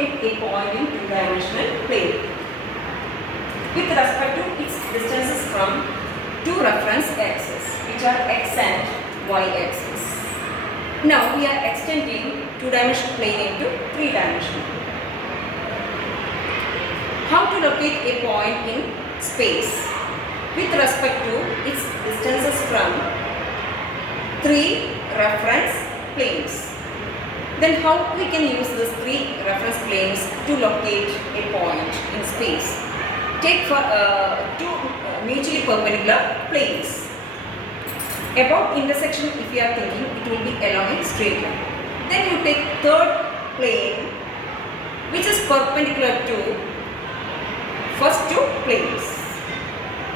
locate a point in two-dimensional plane with respect to its distances from two reference axes, which are x and y axes. Now we are extending two-dimensional plane into three-dimensional. How to locate a point in space with respect to its distances from three reference planes. Then how we can use these three reference planes to locate a point in space? Take for two mutually perpendicular planes. About intersection, if you are thinking, it will be along a straight line. Then you take third plane which is perpendicular to first two planes.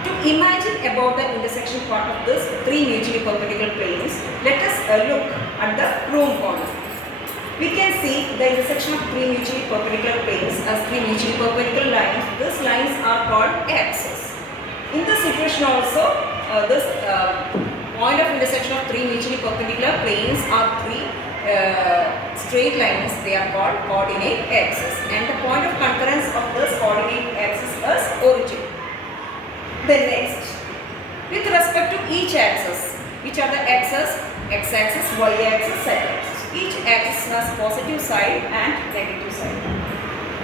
To imagine about the intersection part of this three mutually perpendicular planes, let us look at the room corner. We can see the intersection of three mutually perpendicular planes as three mutually perpendicular lines. These lines are called axes. In this situation also, this point of intersection of three mutually perpendicular planes are three straight lines. They are called coordinate axes, and the point of concurrence of this coordinate axis is origin. Then next, with respect to each axis, which are the axes, x-axis, y-axis, z-axis. Each axis has positive side and negative side.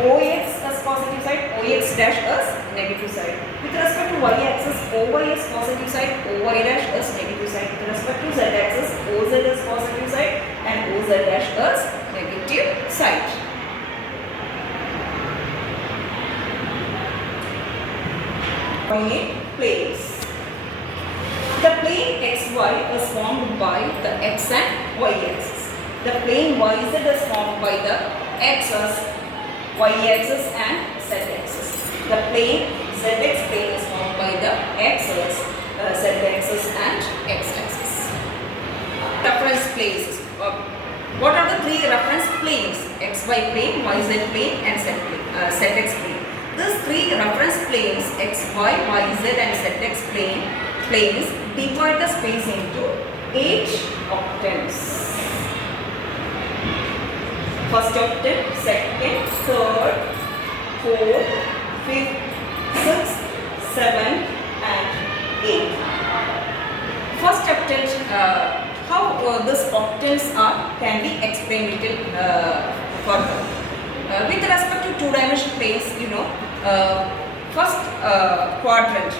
OX is positive side, OX dash is negative side. With respect to y-axis, OY is positive side, OY dash is negative side. With respect to z-axis, OZ is positive side and OZ dash is negative side. Coordinate planes. The plane xy is formed by the x and y axis. The plane yz is formed by the x-axis, y-axis and z-axis. The plane zx plane is formed by the x-axis, z-axis and x-axis. Reference planes. What are the three reference planes? xy plane, yz plane and zx plane. These three reference planes xy, yz and zx planes divide the space into 8 octaves. First octave, second, third, fourth, fifth, sixth, seventh and 8th. First octave, how these octaves can be explained little further. With respect to two-dimensional planes, you know, first quadrant.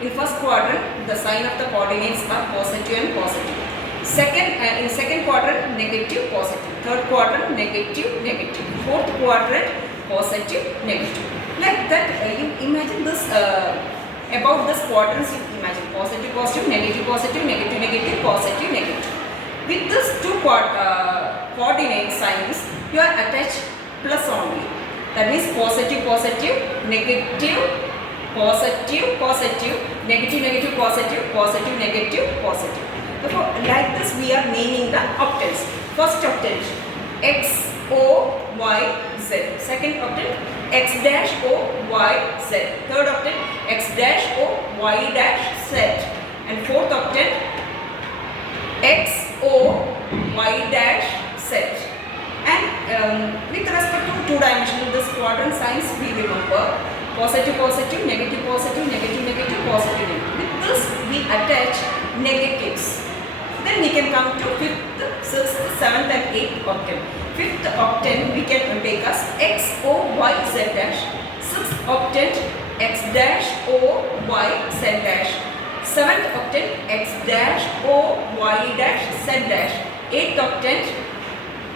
In first quadrant, the sign of the coordinates are positive and positive. In second quadrant, negative, positive. Third quadrant, negative, negative. Fourth quadrant, positive, negative. Like that, you imagine this. About this quadrants, you imagine positive, positive, negative, positive, negative, negative, positive, negative. With these two coordinate signs, you are attached plus only. That means positive, positive, negative, positive, positive, negative, negative, positive, positive, negative, positive. Therefore, like this we are naming the octaves. First octave, x, o, y, z. Second octave, x dash, o, y, z. Third octave, x dash, o, y dash, z. And fourth octave, x, o, y dash, z. And with respect to two-dimensional, this quadrant signs we remember positive, positive, negative, positive, negative, negative, positive, negative. With this we attach negatives. Then we can come to 5th, 6th, 7th and 8th octave. 5th octave we can take as x, o, y, z dash. 6th octave x dash, o, y, z dash. 7th octave x dash, o, y dash, z dash. 8th octave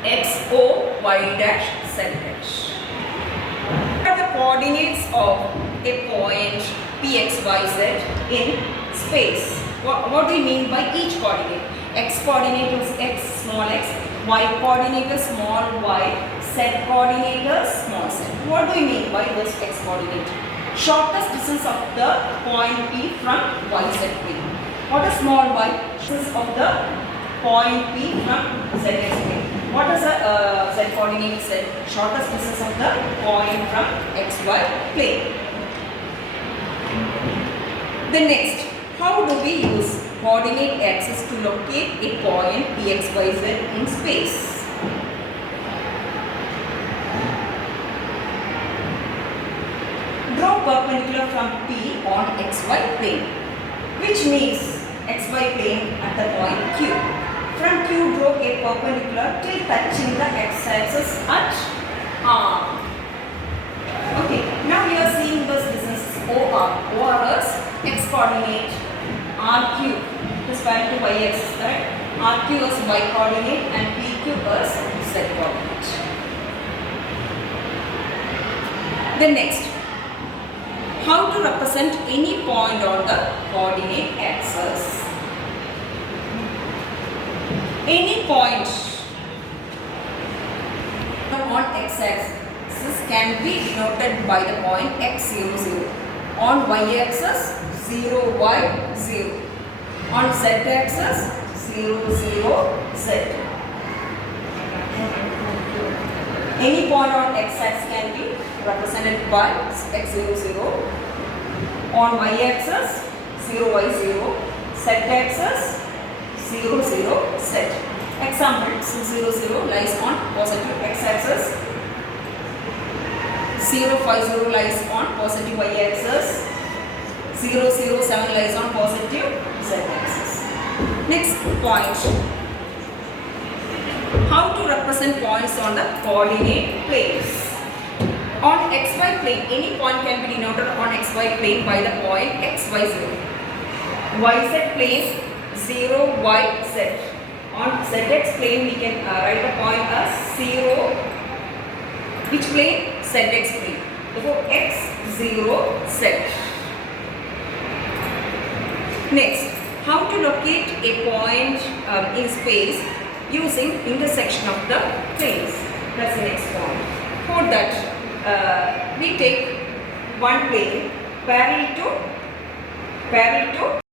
x, o, y dash, z dash. What are the coordinates of a point Px, y, z in space? What do we mean by each coordinate? X coordinate is x, small x. Y coordinate is small y. Z coordinate is small z. What do we mean by this x coordinate? Shortest distance of the point P from yz plane. What is small y? Distance of the point P from zx plane. What is the z coordinate z? Shortest distance of the point from xy plane. The next, how do we use coordinate axis to locate a point Px, y, z in space? perpendicular from P on xy plane, which means xy plane at the point Q. From Q, draw a perpendicular till touching the x-axis at R. Okay, now we are seeing this distance OR. OR is x coordinate, RQ is parallel to y axis, correct? RQ is y coordinate and PQ is z coordinate. Then next, how to represent any point on the coordinate axis? Any point on x-axis can be denoted by the point x0, 0. On y-axis, 0, y, 0. On z-axis, 0, 0, z. Any point on x-axis can be represented by x0, 0. On y-axis, 0, y, 0. Z-axis, 0, 0, z. Example, 0, 0 lies on positive x-axis. 0, 5, 0 lies on positive y-axis. 0, 0, 7 lies on positive z-axis. Next point. How to represent points on the coordinate planes? On xy plane, any point can be denoted on xy plane by the point xy0. YZ plane 0, y, z. On zx plane, we can write the point as 0. Which plane? Zx plane. Therefore, x, 0, z. Next, how to locate a point in space using intersection of the planes. That's the next point. For that, we take one plane parallel to